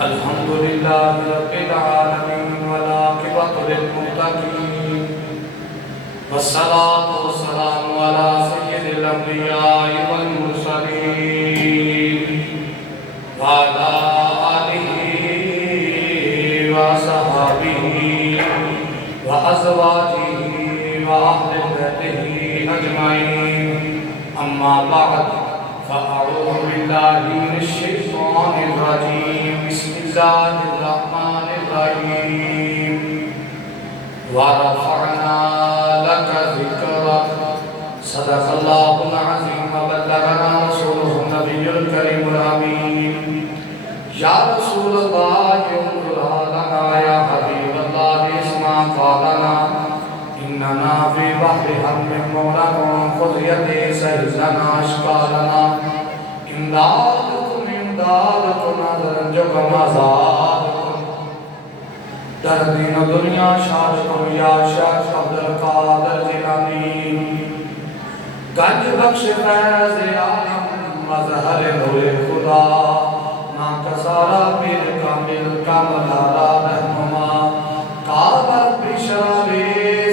الحمد لله رب العالمين والعاقبة للمتقين والصلاة والسلام على سيد الأنبياء والمرسلين وعلى آله وصحبه وأزواجه وأهل بيته أجمعين أما بعد فأعوذ بالله من الشيطان الرجيم بسم الله الرحمن الرحيم ورفعنا لك ذكرك صدق الله العظيم وبلغنا رسوله النبي الكريم الأمين يا رسول الله انظر لنا يا حبيب الله اسمع قولنا إننا في بحر هم مغرق خذ سهل لنا أشكالنا إمدادكم نظرنجكم آزادكم در دین و دنیا شاہدکم یا شیخ عبدالقادر جیلانی گنج بخش فیض عالم مظہر نور خدا ناکسارا پیر کامل کاملارا رہنما کعبہ بشرابی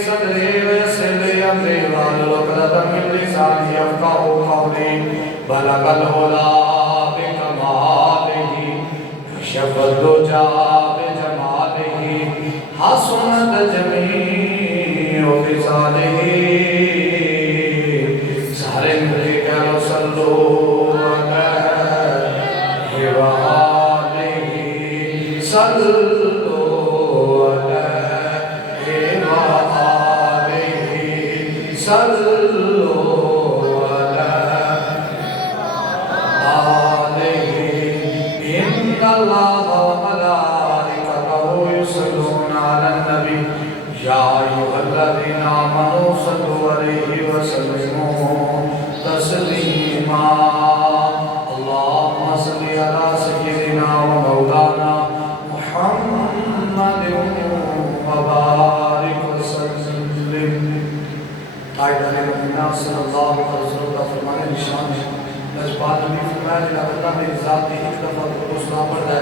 صدری ویسر امری واللقدت من لسانی افقہ قولی بلغ الہلا بکمالہ کشف الدجا بجمالہ حسنت جمیع خصالہ سارے ملے کرو صلو علیہ وآلہ صلو علیہ وآلہ صلو اللہ وملائکتہ یصلون علی النبی یا ایھا الذین آمنوا صلوا علیہ وسلموا تسلیما اللہم صلی علی سیدنا ومولانا محمد وبارک وسلم قائدہ مدینہ صلی اللہ علیہ وسلم کا فرمان نشان ہے لجبال نبی فرمایا کہ اللہ میری ذات نے ایک دفعہ درود سلام پڑھتا ہے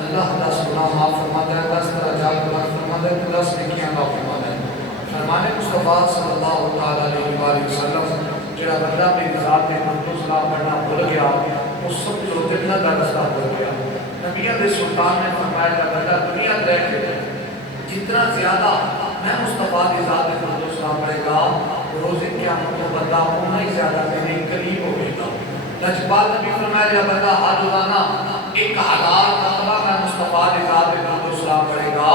اللہ 10 گناہ معاف فرماتا ہے 10 درجات بلند فرماتا ہے 10 نیکیاں عطا فرماتا ہے فرمان مصطفیٰ صلی اللہ علیہ وآلہ وسلم جڑا بندہ میری ذات نے درود سلام پڑھنا بھول گیا اس سب جو جنت کا رستہ بھول گیا نبیوں کے سلطان نے فرمایا کہ بندہ دنیا دیکھ جتنا زیادہ میں مصطفیٰ کی ذات نے درود سلام پڑھے گا روز قیامت کو بندہ اتنا ہی زیادہ میرے قریب ہوئے گا لجبال نبی فرمایا کہ بندہ ہر روزانہ 1000 مرتبہ میں مصطفیٰ کی ذات پہ درود و سلام پڑھے گا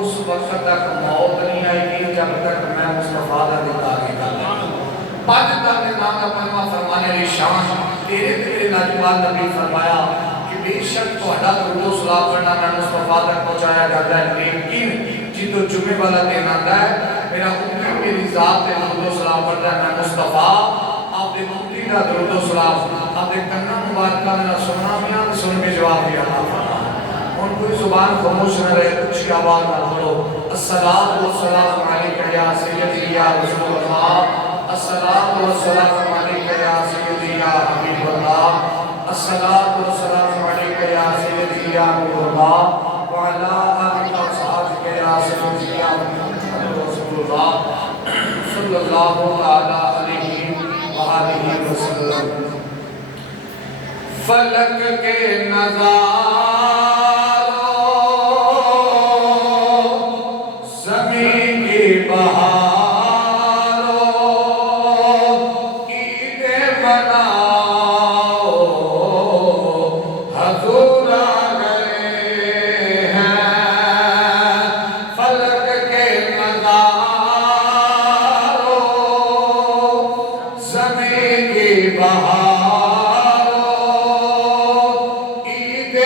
اس وقت تک موت نہیں آئے گی جب تک میں مصطفیٰ کا دیدار نہیں کرتا پانچ تک نام کا پنجواں فرمانے علی شان تیرے لجبال نبی فرمایا کہ بے شک تہاڈا درود و سلام پڑھنا میں مصطفیٰ تک پہنچایا جاتا ہے لیکن جدو جمعے والا دن آتا ہے میرا امت میری ذات پہ درود و سلام پڑھتا ہے میں مصطفیٰ آپ دے ممتی کا درود و سلام آپ دے کنہ مبارکہ میں سننا میاں سن کے جواب دیا ان کوئی زبان خاموش نہ رہے کچھ آواز نہ پڑھو الصلاۃ والسلام علیکہ یا سیدی یا رسول اللہ الصلاۃ والسلام علیکہ یا سیدی یا حبیب اللہ الصلاۃ والسلام علیکہ یا سیدی یا نور اللہ وعلی آلہ وصحبہ یا سیدی یا محمد رسول اللہ صلی اللہ علیہ وآلہ وسلم فلک کے نظاروں زمین کی بہاروں عیدیں مناؤ حضور آ گئے ہیں فلک کے نظاروں زمین کی بہاروں عید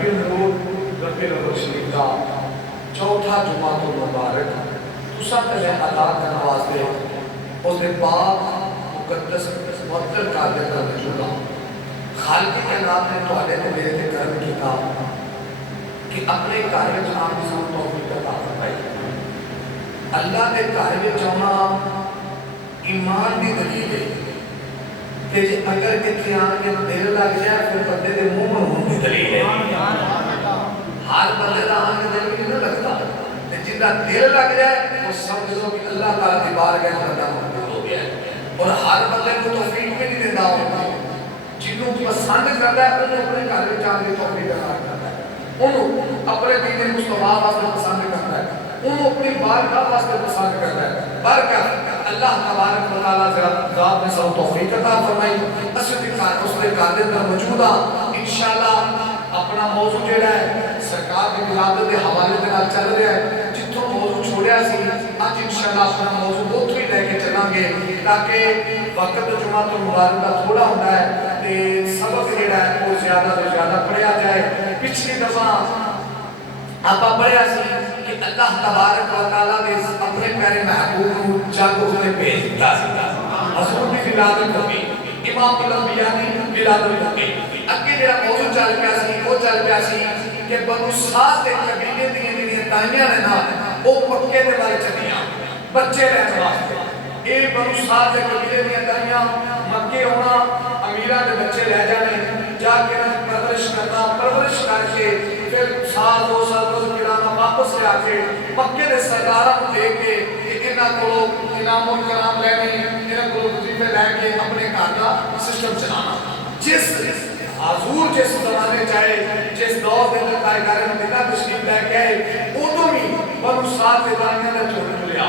ربیع الاول ربیع الاول شریف کا چوتھا جمعہ تو مبارک تساں تے ادا کرنے واسطے اس دے پاک مقدس معطر قادر کا وجود خالق کائنات نے تواڈے تے میرے تے کرم کیتا کہ اپنے گھر وچ آن دی سانوں توفیق عطا فرمائی۔ اللہ دے گھر وچ آنا ایمان دی دلیل ہے کہ جے اگر کتنے آن کے دل لگ جائے پھر بندے دے مومن ہون دی دلیل ہے۔ ہر بندے دا آن کے دل بھی نہیں لگتا، جنہ دل لگ جائے وہ سمجھ لو کہ اللہ تعالیٰ دی بارگاہ میں بندہ موجود ہو گیا ہے۔ اور ہر بندے کو توفیق بھی نہیں دیتا ہوتا، جنوں پسند کرتا ہے انہوں اپنے گھر میں جان دی توفیق عطا کرتا ہے، انہوں اپنے دین مصطفیٰ واسطے پسند کرتا ہے، انہوں اپنی بارگاہ واسطے پسند کرتا ہے۔ برکت اللہ تبارک و تعالیٰ ذات نے سب توفیق عطا فرمائی۔ اس نے قادر کا موجودہ انشاءاللہ اپنا موضوع جڑا ہے سرکار کی ولادت کے حوالے کے نال چل رہا ہے، جتوں موضوع چھوڑیا سی اج انشاءاللہ اپنا موضوع اتھوں ہی لے کے چلیں گے تاکہ وقت جمعہ تو مبارک کا تھوڑا ہوتا ہے تے سبق جڑا ہے وہ زیادہ سے زیادہ پڑھیا جائے۔ پچھلی دفعہ آپ پڑھیا سی کہ اللہ تبارک و تعالیٰ نے اپنے پیارے محبوب کو جگ میں بھیج دیا حضور کی ولادت ہو گئی، امام الانبیاء کی ولادت ہو گئی۔ اگے جڑا موضوع چل پیا سی وہ چل پیا سی کہ بنو سعد دے قبیلے دی تائیاں نے نا وہ مکے دے بارے چلیاں بچے رہنے واسطے، اے بنو سعد دے قبیلے دی تائیاں مکے ہونا امیراں دے بچے رہ جانے جا کے پرورش کرنا، پرورش کر کے پھر سال دو سال گرانا واپس لے آ کے مکے دے سرداراں کو دے کے انہاں کو انعام و کرام لینے، انہاں کو وظیفے لے کے اپنے گھر کا سسٹم چلانا۔ جس حضور جس زمانے چاہے جس دور دے اندر کارگر مدینہ تشریف لے کے آئے ادوں بھی بنو سعد دے دائیاں نے چھوڑ لیا،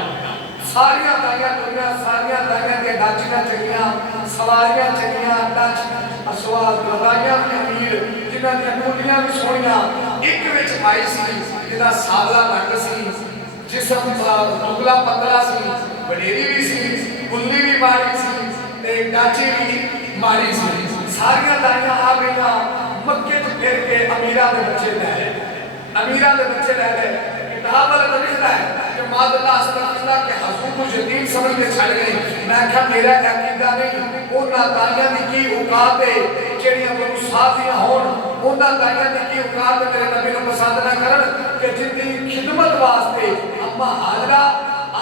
ساریاں دائیاں دنیا ساریاں دائیاں کے ڈاچیاں چنگیاں سواریاں چنگیاں ڈاچ اسوال دائیاں کے امیر جنہاں دیا نولیاں بھی سونیاں ایک وچ آئی سی جنہاں سادلہ رنگ سی جسم دگلا پتلا سی بڑیری بھی سی گلی بھی ماری سی ڈاچی بھی ماری سی، ساریاں دائیاں آ گئیاں مکے تو پھر کے امیرہ دے بچے لے لے، امیرہ دے بچے لے لے۔ کتاب اللہ لکھتا ہے کہ ماذا اللہ استغفراللہ کہ حضور کو یتیم سمجھ کے چھڑ گئی، میں کہا میرا عقیدہ نہیں اونا دائیاں دی کی اوقات ہے جڑیاں بنو سعدیاں ہون، اونا دائیاں دی کی اوقات ہے میرے نبی نے پسند نہ کرن کہ جن دی خدمت واسطے اما حاضرہ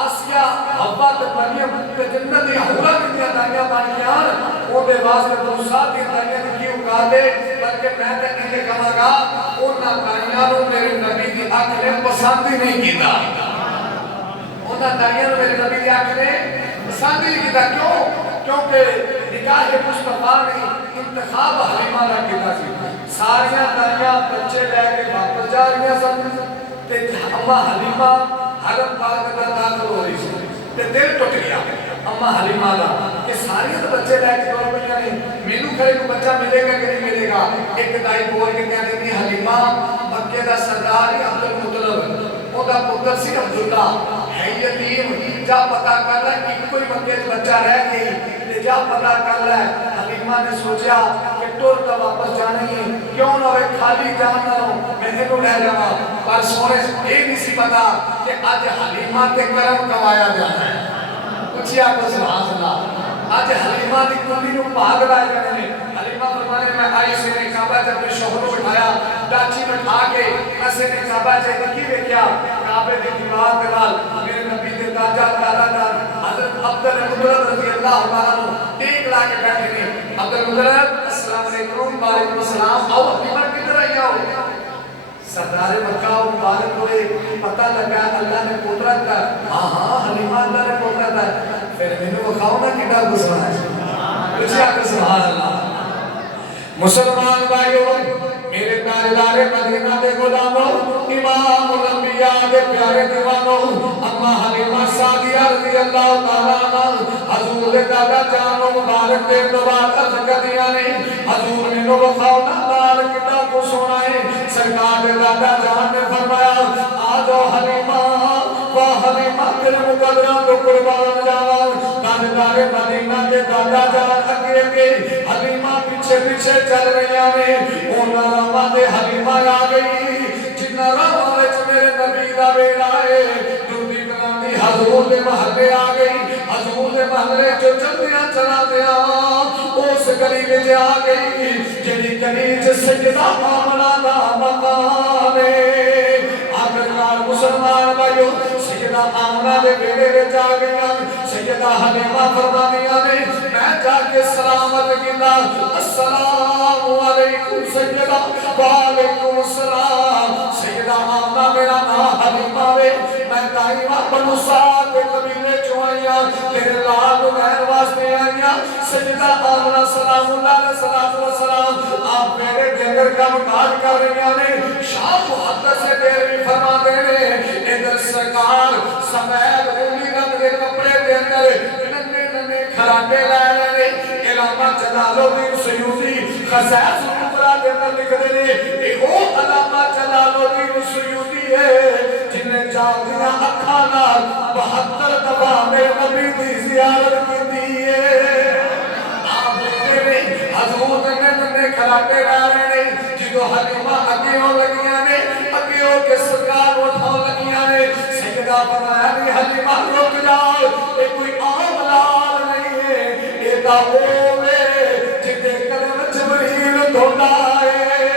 آسیہ حوا تے مریم تے جنت دی حورا دنیا دائیاں بن کے آن او دے واسطے بنو سعد دی دائیاں دی کی اوقات ہے، بلکہ میں تے انہیں کہا گا اونا دائیاں نو میرے نبی دی آنکھ نے پسند ہی نہیں کیتا، اونا دائیاں نو میرے نبی دی آنکھ نے پسند ہی نہیں کیتا۔ کیوں؟ کیونکہ نکاح مصطفیٰ نے انتخاب حلیمہ نہ کیتا سی، ساریاں دائیاں بچے لے کے واپس جا رہی سن تے اما حلیمہ حرم پاک میں داخل ہو رہی سی تے دل ٹوٹ گیا اما حلیمہ دا کہ ساری تو بچے لے کے دور پہ جانے مینوں کھڑے کو بچہ ملے گا کہ نہیں ملے گا۔ ایک دائی بول کے کہتے ہیں حلیمہ مکے دا سردار عبد المطلب او دا پتر سی عبداللہ ہے یتیم، جا پتہ کر رہا ہے کوئی مکے دا بچہ رہ گئی تے جا پتہ کر رہا ہے۔ حلیمہ نے سوچا کہ ٹور کا واپس جانے ہی کیوں نہ ہوئے خالی جان نہ ہو میں نے کو لے جاؤں، پر سونے یہ نہیں سی پتا کہ آج حلیمہ تے کرم کمایا جانا ہے۔ کچھ آپ سبحان اللہ، آج حلیمہ دی کلی نو بھاگ لائے جانے ہیں۔ حلیمہ فرمانے میں آئی سے نے کعبہ جب اپنے شوہر کو اٹھایا ڈاچی میں اٹھا کے اسے نے کعبہ جب کی دیکھا کعبے دی دیوار کے نال میرے نبی دے دادا دادا جان حضرت عبد المطلب رضی اللہ تعالیٰ عنہ ٹیک لا کے بیٹھے نے۔ عبد المطلب السلام علیکم، وعلیکم السلام، آؤ حلیمہ کدھر آئی آؤ؟ سردار مکہ و مبارک ہوئے پتہ لگا اللہ نے قدرت کا، ہاں حلیمہ اللہ نے قدرت ہے، پھر میں نے بخاؤ نا کٹا گزرا ہے۔ کچھ آکر سبحان اللہ۔ مسلمان بھائیوں میرے تاجدار مدینہ دے غلاموں امام الانبیاء دے پیارے دیوانوں اما حلیمہ سعدیہ رضی اللہ تعالیٰ عنہ حضور دے دادا جانو مبارک دے دوبار ازگدیاں نے حضور نے نو بخاؤ نا لال کٹا کو سونا ہے۔ سرکار دے دادا جان نے فرمایا آجو حلیمہ واہ حلیمہ تیرے مقدران کو قربان جاؤ۔ تاجدار مدینہ دے دادا جان اگے اگے حلیمہ پیچھے پیچھے پیچھے چل رہی ہیں اونا راما دے حلیمہ آ گئی جنہ راما وچ میرے نبی دا بیڑا ہے ڈوبی کراندی حضور دے محلے آ گئی حضور دے محلے جو چلدیاں چلا دیا اس گلی وچ آ گئی جڑی گلی وچ سیدہ آمنہ دا مقام ہے آخرکار مسلمان بھائیو سیدہ آمنہ دے بیڑے وچ آ گئی سیدہ حلیمہ فرمانیاں نے میں جا کے سلامت کیتا السلام علیکم سیدہ وعلیکم السلام سیدہ آمنہ میرا نام حلیمہ ہے میں دائیوہ بنو سعد کے قبیلے چوں آئیاں تیرے لال غیر واسطے آئیاں سیدہ آمنہ سلام اللہ علیہ السلام آپ میرے دیگر کا مقاد کر رہی ہیں شاہ محدث سے دیر بھی فرما دینے ادھر سرکار سمیل رولی رنگ کے کپڑے دے اندر ننے ننے کھراٹے لائے رہے علامہ جلال الدین سیوطی خزائز الکبریٰ دے اندر لکھ دینے ایک وہ علامہ جلال الدین سیوطی ہے جنہیں جاگیاں اکھانا 72 دفعہ میرے نبی دی زیارت کی دیئے آپ لکھتے ہیں حضور ننے ننے کھراٹے لائے رہے جدو حلیمہ اگیوں لگیاں نے اگیوں کے سرکار اٹھاؤ لگیاں نے سیدہ فرمایا نہیں حلیمہ رک جاؤ یہ کوئی عام لال نہیں ہے یہ دا ہوئے جدے قدم جبریل دھونا ہے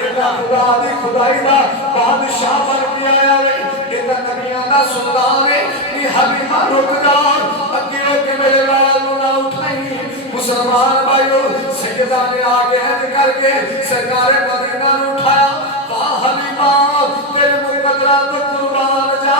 یہ دا خدا دی خدائی دا بادشاہ بن گیا ہے یہ دا نبیان دا سلطان ہے یہ حلیمہ رک جاؤ اگیوں کے میرے لال نہ اٹھائیں مسلمان بھائیو سیدہ نے آگے ہج کر کے سرکار مدینہ نے اٹھایا حلیمہ تیرے مقدرہ تو قربان جا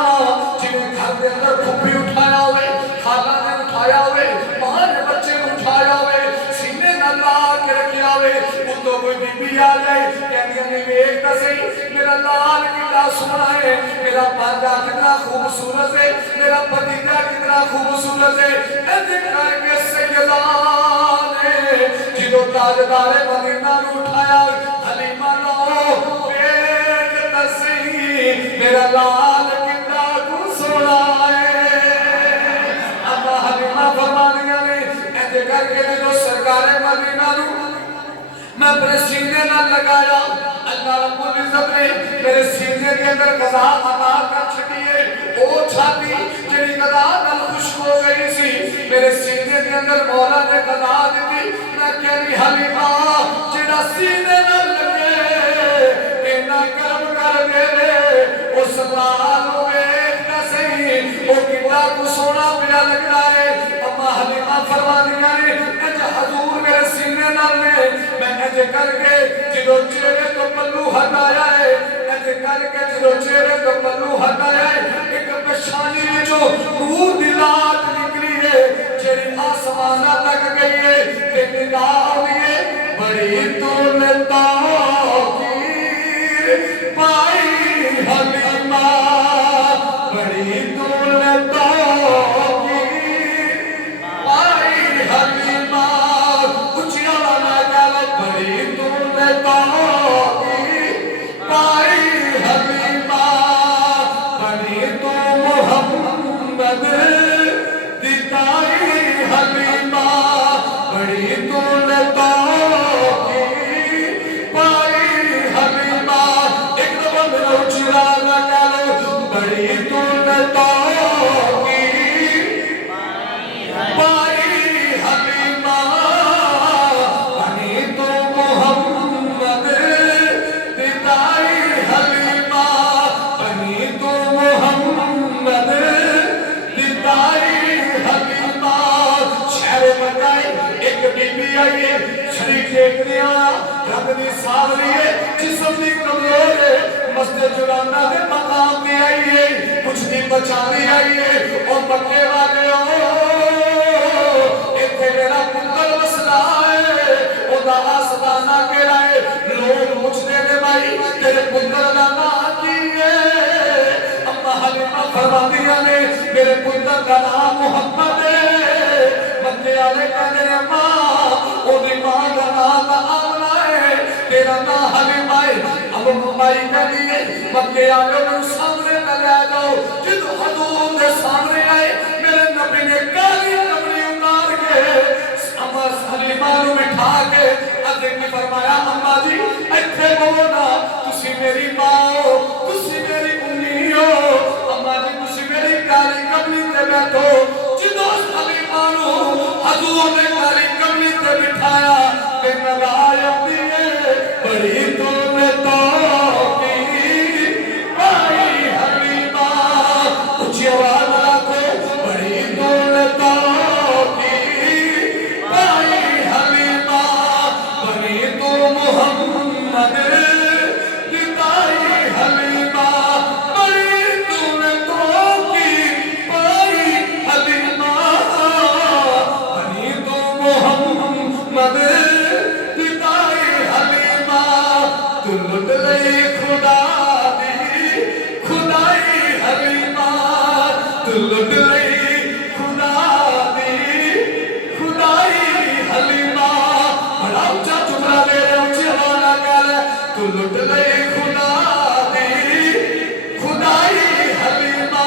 جنہیں گھر دے اندر پھپی اٹھایا ہوئے خالہ نے اٹھایا ہوئے ماں نے بچے اٹھایا ہوئے سینے نہ لا کے رکھیا ہوئے ان تو کوئی بی بی آ جائے کہنی ہمیں ایک تسی میرا لال کتنا سونا ہے میرا پانجا کتنا خوبصورت ہے میرا پتیجہ کتنا خوبصورت ہے ایسے کر کے سیدان نے جدو تاجدار مدینہ نے اٹھایا حلیمہ نو میرا لال کتنا کو سونا ہے اللہ حلیمہ فرمانیاں نے ایسے کر کے جو سرکار مدینہ نو میں اپنے سینے نہ لگایا اللہ رب العزت نے میرے سینے کے اندر قضا عطا کر چھٹی ہے او چھاتی جنہی قضا نل خوش ہو گئی سی میرے سینے کے اندر مولا نے قضا دیتی میں کہنی حلیمہ جنہ سینے نہ لگے اینا کرم کر دے اس لال ہوئے ایک صحیح وہ کتنا کو سونا پیا لگ رہا ہے اما حلیمہ فرمانیاں نے اجھا حضور میرے سینے نہ لے میں اجھے کر کے جدو چہرے تو پلو ہٹایا ہے اجھے کر کے جدو چہرے تو پلو ہٹایا ہے ایک پشانی جو نور دلات نکلی ہے جیری آسمانہ تک گئی ہے کہ نگاہ ہوئی ہے بڑی دولتا پائی حلیمہ بڑی دولتوں کی پائی حلیمہ اچھیا والا جالا بڑی دولتوں کی پائی حلیمہ بڑی تو محمد دتائی حلیمہ بڑی دولتوں بڑی دولتوں کی پائی حلیمہ بڑی تو محمد دتائی حلیمہ بڑی تو محمد دتائی حلیمہ شہر بتائی ایک بی بی آئی ہے شریک ایک دیا رب دی سامنی ہے جسم دی کمزور ہے مسجد جلانہ دے مقام دی آئی ہے کچھ دی بچانی آئی ہے اور مکے والے ایتھے میرا پتر مسئلہ ہے او دا آسمانہ کے رائے لوگ مجھنے دے بھائی تیرے پتر دا نام کی ہے اما حلیمہ فرما دیا نے میرے پتر دا نام محمد ہے مکے والے کہنے اما او دی ماں دا نام آمنہ ہے تیرا نام حلیمہ ہے اب ممائی کا لیے مکے آلے میں سامنے نہ لے جاؤ جدو حضور دے سامنے آئے میرے نبی نے کالی کمری اتار کے اما حلیمہ نو بٹھا کے فرمایا اما جی ایتھے بولو نا تسی میری ماں ہو تسی میری امی ہو اما جی تسی میری کالی کملی تے بیٹھو جدو حلیمہ نو حضور نے کالی کملی تے بٹھایا تے نگاہ آتی ہے بڑی تو نے تو کی پائی حلیمہ اچھی آواز ملا کو بڑی تو نے تو کی پائی حلیمہ بڑی تو محمد دتائی حلیمہ بڑی تو نے تو کی پائی حلیمہ بڑی تو محمد دتائی حلیمہ تو لٹ لئی خدا دی خدائی حلیمہ تو لٹ لئی خدا دی خدائی حلیمہ بڑا اچھا چمرا لے رہے اچھی حوالا کر تو لٹ لئی خدا دی خدائی حلیمہ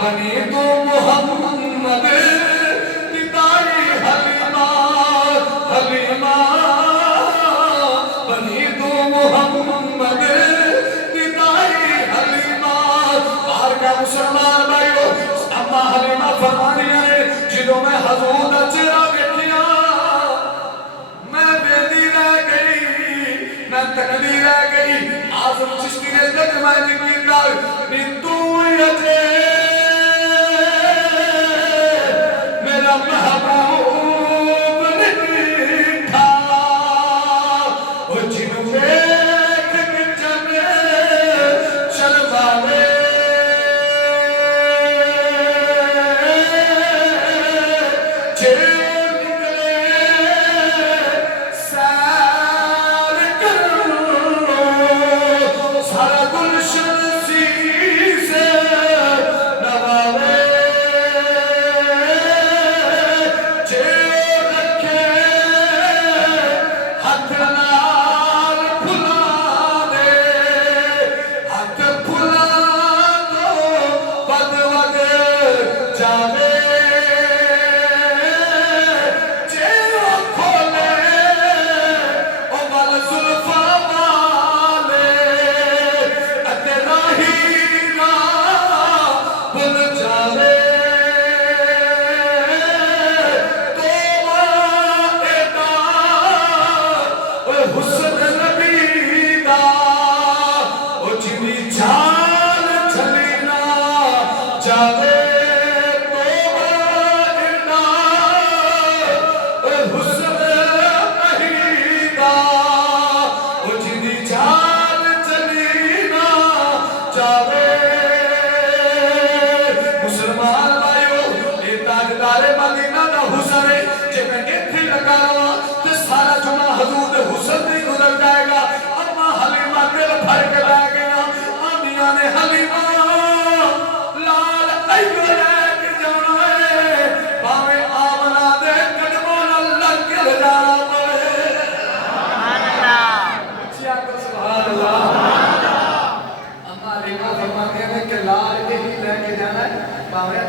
بنی تو محمد دتائی حلیمہ حلیمہ بنی تو محمد دتائی حلیمہ باہر کا مسلمان بھائیو اما حلیمہ فرمانی ہے جنہوں میں حضور دا چہرہ بیٹھیا میں بیدی رہ گئی میں تکلی رہ گئی آزم چشتی نے تجمع ذکر دار نتو یجے میرا محبوب نٹھا وہ جن بیک کچھنے شرفاوے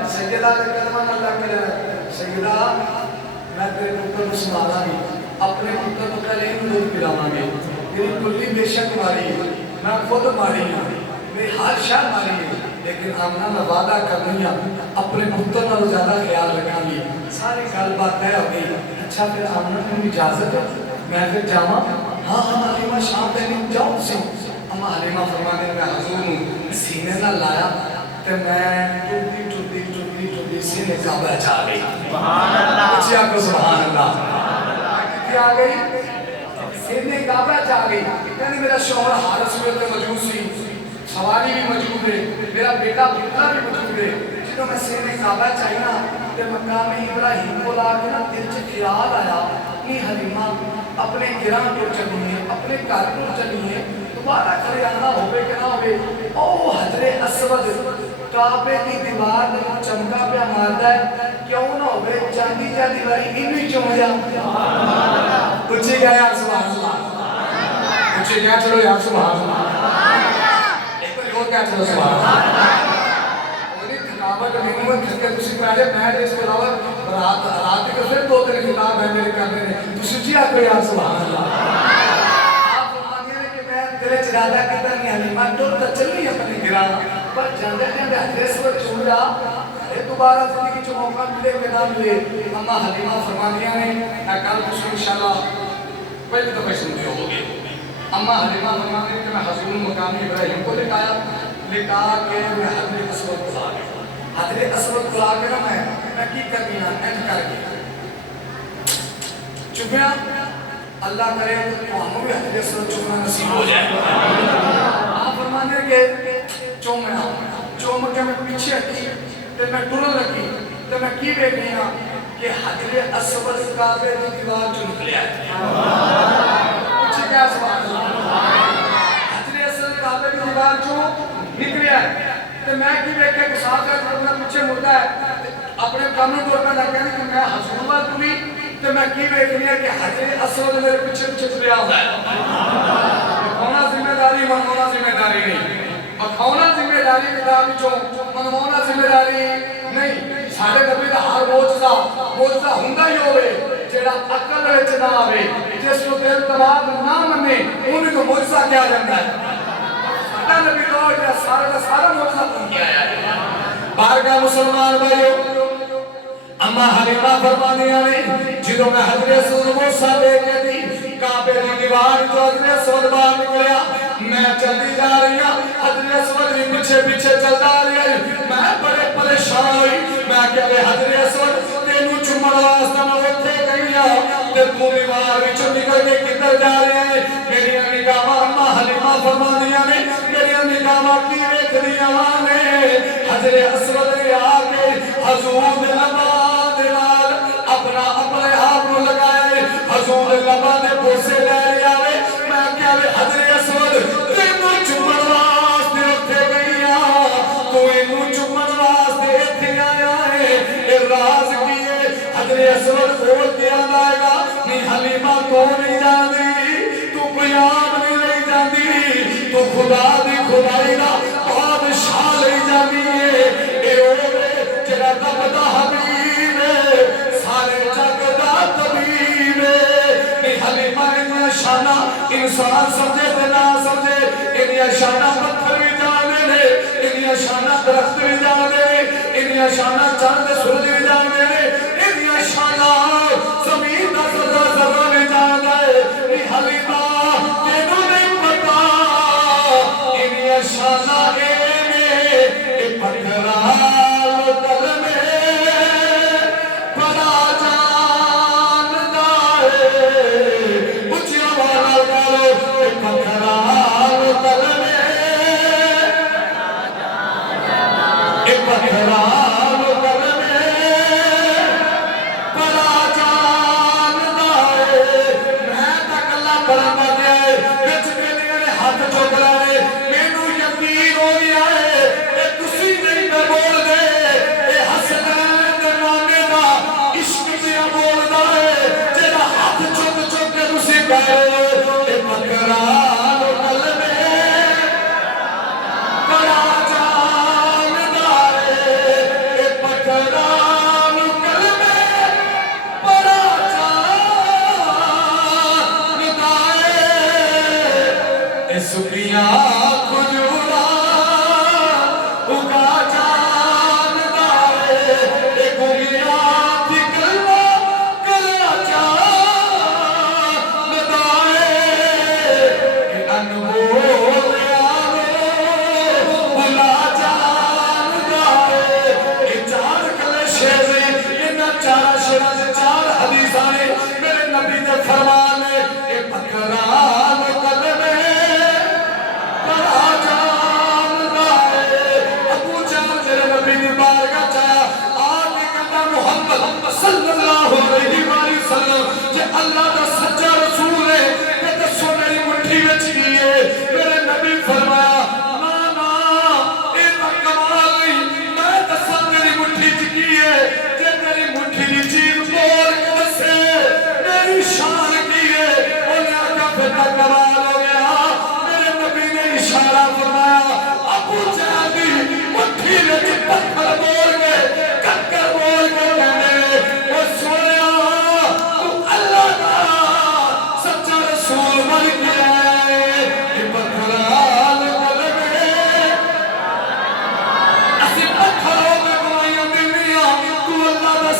سیدہ نے کلمہ نہ اللہ کے لئے سیدہ میں تیرے پتر مسلمانہ بھی اپنے پتر کو کلیم دودھ پلانا گے میری کلی بے شک ماری ہے میں خود ماری ہوں میری ہر شاہ ماری ہے لیکن آمنہ میں وعدہ کرنی ہوں اپنے پتر نہ زیادہ خیال رکھا گی ساری گل بات ہے ابھی اچھا پھر آمنہ میں اجازت ہے میں پھر جاؤں ہاں حلیمہ شام تیرے جاؤں سی اما حلیمہ فرمانے میں حضور ہوں سینے نہ لایا کہ میں ٹوٹی سینے کعبہ چاہ گئی سبحان اللہ اچھی آنکھو سبحان اللہ کتنی آ گئی سینے کعبہ چاہ گئی یعنی میرا شوہر حارس ہوئے تھے مجوسی سواری بھی موجود ہے میرا بیٹا بیٹا بھی موجود ہے جنہوں میں سینے کعبہ چاہینا کہ مقام ابراہیم کو لا کے نا دل سے خیال آیا کہ حلیمہ اپنے گران کو چلیے اپنے گھر کو چلیے دوبارہ کرے آنا ہوئے کہ نہ ہوئے او حجر اسود کعبے کی دیوار نے چمکا پہ مارتا ہے کیوں نہ ہوئے چاندی جا دیواری انہی چوں جا کچھ گیا یا سبحان اللہ کچھ گیا چلو یا سبحان اللہ ایک بار اور کیا چلو سبحان اللہ انہی تھکاوٹ منومت کھر کے تسی پہلے میں اس کے علاوہ رات کے پھر دو تین کتاب ہے میرے کرنے نے تسی جی آپ کو یا سبحان اللہ زیادہ کتا نہیں حلیمہ ٹور تا چلی اپنے گرانا پر جاندے جاندے حدیث پر چھوڑا دوبارہ زندگی جو موقع ملے کہ نہ ملے اما حلیمہ فرمانیاں نے اکال کچھ انشاءاللہ پہلے تو پیسے مجھے ہوگی اما حلیمہ فرمانے کہ میں حضور مقامی ابراہیم کو لکھا کے میں حضرت اسود کو لا گیا حضرت اسود کو لا کے نا میں کی کر گیا اینڈ کر گیا چکیا اللہ کرے تو ہمیں بھی حضرت اسود چکنا نصیب ہو جائے آپ فرمانے کے چوم میں آؤں چوم کے میں پیچھے ہٹی تو میں ٹرل رکھی تو میں کی بے گیا کہ حضرت اسود کعبے کی دیوار جو نکلیا ہے پوچھے کیا سوال حضرت اسود کعبے کی دیوار جو نکلیا ہے تو میں کی بے کہ ساتھ ہے اپنا پیچھے مردہ ہے اپنے قانون طور پر لگا کہ میں حضور بات ہوئی تو میں کی بے کہ حضرت اسود میرے پیچھے پیچھے چلیا ہوا ہے بکھونا ذمہ داری منمونا ذمہ داری نہیں بکھونا ذمہ داری کتابی جو منمونا ذمہ داری نہیں ساڑھے نبی دا ہر موجزہ ہندہ ہی ہوئے جیڑا عقل رہے نہ آوے جس کو دل تباد نہ منے انہیں کو موجزہ کیا جاندہ ہے ساڑھے نبی دو جیڑا سارا موجزہ تم کیا ہے بارگاہ مسلمان بھائیو اما حلیمہ فرمانی آنے جدوں میں حضرت سود موسیٰ لے کے دی کعبے کی دیوار جو حضرت سود باہر نکلیا میں چلتی جا رہی ہوں حضرت سود بھی پیچھے پیچھے چلتا رہی میں بڑے پریشان ہوئی میں کہتے حضرت سود تینوں چمڑ واسطہ میں اٹھے گئی ہوں تے تو دیوار بھی چھو نکل کے کدھر جا رہے ہیں میری نگاہ اما حلیمہ فرمانی آنے میری نگاہ کی ایک نگاہ نے حضرت سود نے آگے حضور لبا اپنے آپ کو لگائے حضور لبا نے پوسے لے لیا میں کیا حضرت اسود تینوں چمن واسطے اٹھے گئی تو انہوں چمن واسطے اتھے آیا ہے یہ راز کیے حضرت اسود بول دیا جائے گا نہیں حلیمہ تو نہیں جاندی تو قیام نہیں جاندی تو خدا دی خدائی دا بادشاہ نہیں جاندی ہے اے اوڑے جڑا رب دا حبیب ہے سارے جگ دا طبیب ہے حلیمہ انہیں شانہ انسان سمجھے تے نہ سمجھے انہیں شانہ پتھر بھی جانے لے انہیں شانہ درخت بھی جانے لے انہیں شانہ چاند سورج بھی جانے لے انہیں شانہ زمین دا سزا سزا بھی جانے لے حلیمہ تینوں نہیں پتا انہیں شانہ اے پتھرال دل میں پڑا جان دائے اچھا والا گالو پتھرال دل میں پتھرال دل میں پڑا جان دائے میں تک اللہ پڑھا دے بچ کے لئے ہاتھ چوک لائے مینو یقین ہو گیا ہے کہ تسی نہیں میں بول دے اے حسنین درمانے دا عشق میں بول دائے جیڑا ہاتھ چوک چوک کے تسی کہے اے مکران دل میں بڑا جان دائے اے مکران دل میں بڑا جان دائے اے سکریہ کجورا اگا جان دائے اے گویا تھی کلمہ کلا جان دائے اے انبول آلو بلا جان دائے اے چار کلے شیزے انہا چار شرز چار حدیثانے میرے نبی نے فرمانے اے پکران قلبے بڑا جان دائے ابو جان میرے نبی نے بارگاہ چاہا آنے کہتا محمد صلی اللہ علیہ وسلم جے اللہ دا سچا رسول ہے کہ دسو میری مٹھی میں چکیے میرے نبی فرمایا نا اے تا کمال نہیں میں دسا میری مٹھی چکیے جے میری مٹھی دی چیز بول کے دسے میری شان کیے انہیں آقا پھر تا کمال ہو گیا میرے نبی نے اشارہ فرمایا ابو جہل دی مٹھی میں پتھر بول کے ککر بول کے کہنے وہ سنیا تو اللہ کا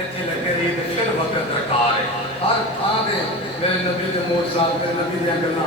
ਇੱਥੇ ਲੱਗੇ ਰਹੀ ਤੇ ਫਿਰ ਵਕਤ ਦਰਕਾਰ ਹੈ ਹਰ ਥਾਂ ਤੇ ਮੇਰੇ ਨਬੀ ਦੇ ਮੌਜਜ਼ਾਤ ਮੇਰੇ ਨਬੀ ਦੀਆਂ ਗੱਲਾਂ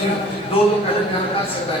ਚੀਜ਼ ਦੋ ਕਦਮ ਬਿਆਨ ਕਰ ਸਕਦਾ ਹੈ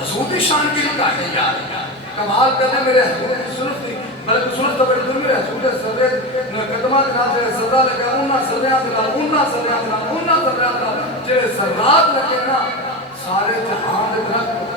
ਹਜ਼ੂਰ ਦੀ ਸ਼ਾਨ ਕੀ ਲਗਾ ਹੈ ਯਾਰ ਕਮਾਲ ਕਰਨੇ ਮੇਰੇ ਹਜ਼ੂਰ ਦੀ ਸੁਨਤ ਦੀ ਬਲਕਿ ਸੁਨਤ ਤੋਂ ਬੜੀ ਮੇਰੇ ਹਜ਼ੂਰ ਦੇ ਸਰਵੇ ਕਦਮਾਂ ਦੇ ਨਾਲ ਜਿਹੜੇ ਸਦਾ ਲਗਾ ਉਹਨਾਂ ਸਰਵਿਆਂ ਦੇ ਨਾਲ ਉਹਨਾਂ ਸਰਵਿਆਂ ਦੇ ਨਾਲ ਉਹਨਾਂ ਸਰਵਿਆਂ ਦੇ ਨਾਲ ਜਿਹੜੇ ਜ਼ਰਾਤ ਲੱਗੇ ਨਾ ਸਾਰੇ ਜਹਾਨ ਦੇ ਦਰਖਤ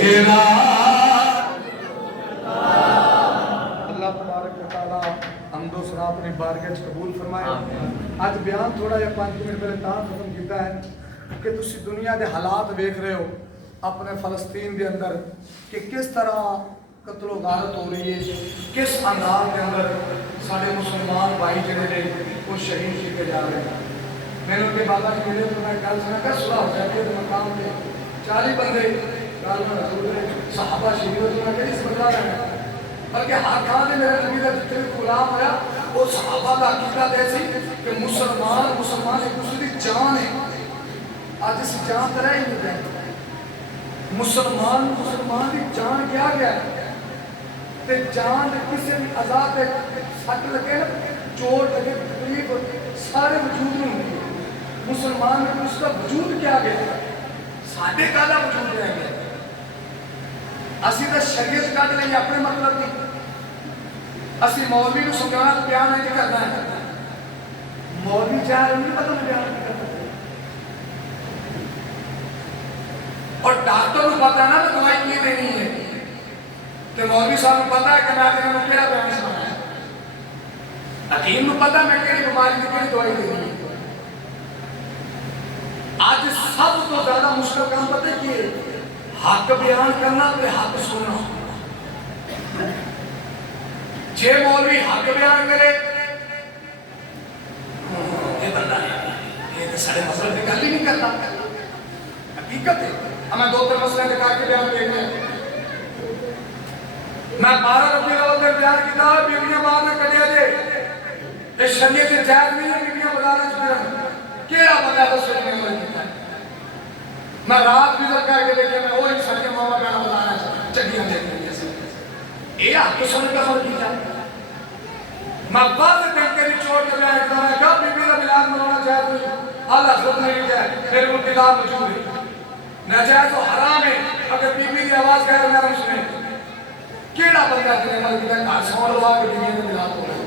چہرہ اللہ تبارک و تعالیٰ حمد و ثنا اپنی بارگاہ قبول فرمائے. اج بیان تھوڑا جہا 5 منٹ پہلے تاں ختم کیتا ہے کہ تسی دنیا دے حالات دیکھ رہے ہو اپنے فلسطین دے اندر کہ کس طرح قتل و غارت ہو رہی ہے, کس انداز کے اندر سارے مسلمان بھائی جڑے نے وہ شہید کیے جا رہے ہیں. میں نے کے بابا جی ملے تو میں کل سنا کہ صلح ہو جاتی ہے مقام پہ 40 بندے گل میں حضور صحابہ شہید ہوتے میں کہیں سمجھا رہے ہیں بلکہ ہر کھاں دے میرے نبی کا جتنے بھی غلام ہوا وہ صحابہ کا عقیدہ ایسی کہ مسلمان ایک دوسرے کی جان ہے. آج اس جان طرح ہی نہیں ہے مسلمان کی جان کیا گیا ہے تے جان کسی بھی عذاب ہے سٹ لگے چوٹ لگے تکلیف سارے وجود میں ہوتی ہے. مسلمان میں اس کا وجود کیا گیا ہے ساڈے کالا وجود رہ گیا. اسی تو شریعت کٹ لئی اپنے مطلب کی اسی مولوی کو سمجھانا بیان نہیں کرنا ہے. مولوی چاہے نہیں پتہ بیان نہیں کرنا اور ڈاکٹر کو پتا ہے نا کہ دوائی کی دینی ہے تو مولوی صاحب کو پتا ہے کہ میں تمہیں کیڑا بیان سنانا ہے. حکیم کو پتا ہے میں کیڑی بیماری کی کیڑی دوائی دینی ہے. آج سب تو زیادہ مشکل کام پتہ ہے کہ حق بیان کرنا تے حق سننا. جے مولوی حق بیان کرے یہ بندہ نہیں یہ تو سارے مسئلے کی گل ہی نہیں کرتا حقیقت ہے. ہمیں 2-3 مسئلے دکھا کے بیان دیکھنے میں 12 ربیع الاول میں بیان کیتا بیویاں باہر نہ کڈیا جے یہ شریعت جائز نہیں ہے بیویاں بازار وچ پھرن کیڑا بندہ دسو نے عمل کیتا میں رات بھی کر کے دیکھے میں وہی سارے ماما بہنا بتانا چنگیاں دیکھ رہی ہیں یہ حق سن کا فرق کیتا میں بعد ٹنگ کے چوٹ کے بیان کیتا میں کہا بیوی کا ملاد منانا جائز نہیں اللہ حضرت نے کہا میرے کو ملاد موجود ہے ناجائز و حرام ہے اگر بیوی کی آواز غیر محرم سنے کیڑا بندہ کہ عمل کیتا ہے گھر سوال ہوا کہ بیوی نے ملاد ہو گیا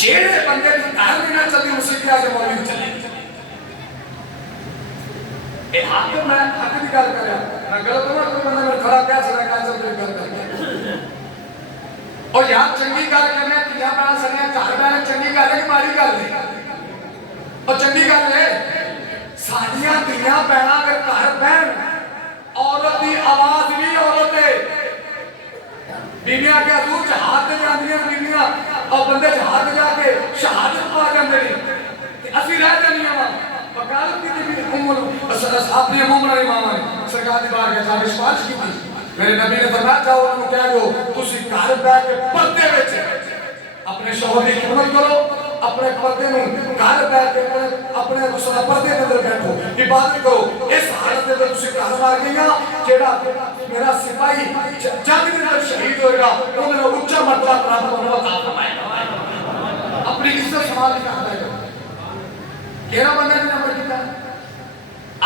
جیڑے بندے کی گھر میں نہ چلتی مسیحی آج مولوی چلے اے حق میں حق کی گل کریا میں غلط ہوں کوئی بندہ میرے کھڑا کیا سنا کہ سب کوئی گل کر اور یہاں چنگی گل کرنے کیا بنا سکتے ہیں گھر میں چنگی گل ہے کہ ماڑی گل ہے اور چنگی گل ہے ساڈیاں دھیاں بہناں اگر گھر بہن عورت کی آواز بھی عورت ہے بیویاں کیا دور جہاد تے جاندیاں بیویاں اور بندے جہاد جا کے شہادت پا جاندے نے اسی رہ جانیاں وا وکالت کی بھی اپنے مومن علی ماما نے سرکار دی بار کے ساتھ سفارش کی تھی میرے نبی نے فرمایا جاؤ انہوں کہہ دو تسی گھر بیٹھ کے پردے وچ اپنے شوہر کی خدمت کرو اپنے پردے میں گھر بیٹھ کے اپنے رسول پردے کے اندر بیٹھو عبادت کرو. اس حالت میں تسی گھر مار گئیاں جیڑا میرا سپاہی جنگ کے اندر شہید ہوئے گا انہوں نے اونچا مرتبہ پراپت ہونے کا فرمائے گا اپنی عزت سنبھال کے ہاتھ ہے کیڑا بندہ نے عمل کیتا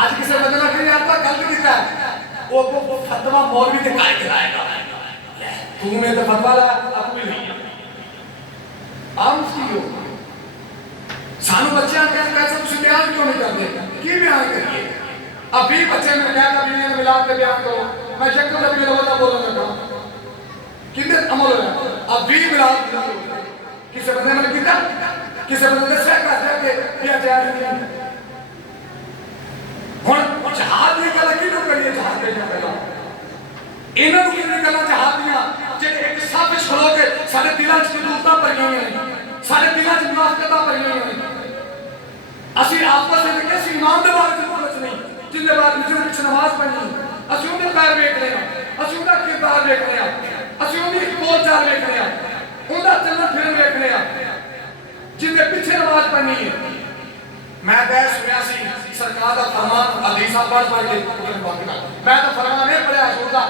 آج کسی بندے نے کہا آپ کا غلط کیتا ہے وہ فتویٰ مولوی کے قائد کرائے گا تو میں تو فتویٰ لایا اب بھی نہیں عام کی ہو سانو بچے آن کہتے ہیں تسی بیان کیوں نہیں کرتے کی بیان کریے ابھی بچے میں کہا کہ بیوی نے ملاد پہ بیان کرو میں شکل نبی نے بولا بولوں گا کتنے عمل ہو رہا ہے ابھی ملاد کسی بندے میں کیتا کسی بندے نے سہ کہتا ہے کہ یہ جائز نہیں ہن جہاد نہیں کلا کی نو کریے جہاد نہیں کلا انہاں نو کیویں کلا جہاد دیاں جے ایک صف وچ کھلو کے سارے دلاں وچ قدرتاں بھریاں ہوئیاں نے سارے دلاں وچ منافقتاں بھریاں ہوئیاں نے اسی آپس میں کسی ایمان دے بارے وچ نہیں جن دے بارے وچ پیچھے نماز پڑھنی اسی اون دے پیر ویکھ رہے ہیں اسی اون دا کردار ویکھ رہے ہیں اسی اون دی بول چال ویکھ رہے ہیں اون دا چلن پھرن ویکھ رہے ہیں جن دے پیچھے نماز پڑھنی ہے میں دیر سنیا سی سرکار دا فرمان حدیث پڑھ کے میں تو فرمان نہیں پڑھیا حضور دا